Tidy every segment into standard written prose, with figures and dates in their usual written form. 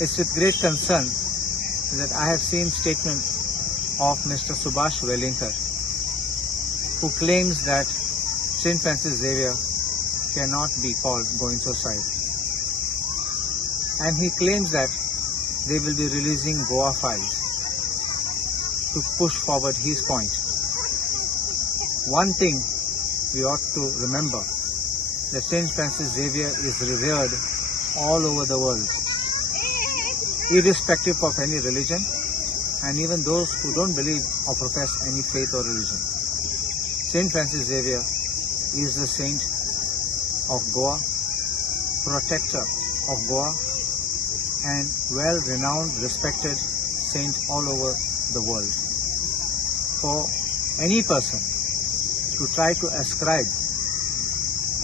It's with great concern that I have seen statement of Mr. Subhash Velingkar, who claims that St. Francis Xavier cannot be called going suicide. And he claims that they will be releasing Goa files to push forward his point. One thing we ought to remember, that St. Francis Xavier is revered all over the world, irrespective of any religion, and even those who don't believe or profess any faith or religion. St. Francis Xavier is the saint of Goa, protector of Goa, and well-renowned, respected saint all over the world. For any person to try to ascribe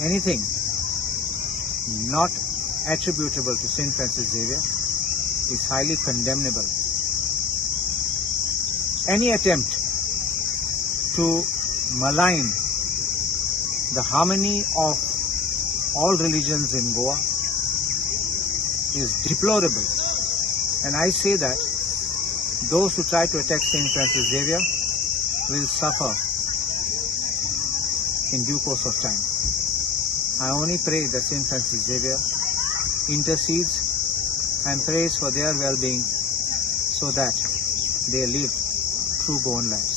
anything not attributable to St. Francis Xavier is highly condemnable. Any attempt to malign the harmony of all religions in Goa is deplorable. And I say that those who try to attack St. Francis Xavier will suffer in due course of time. I only pray that St. Francis Xavier intercedes and prays for their well-being so that they live true Goan lives.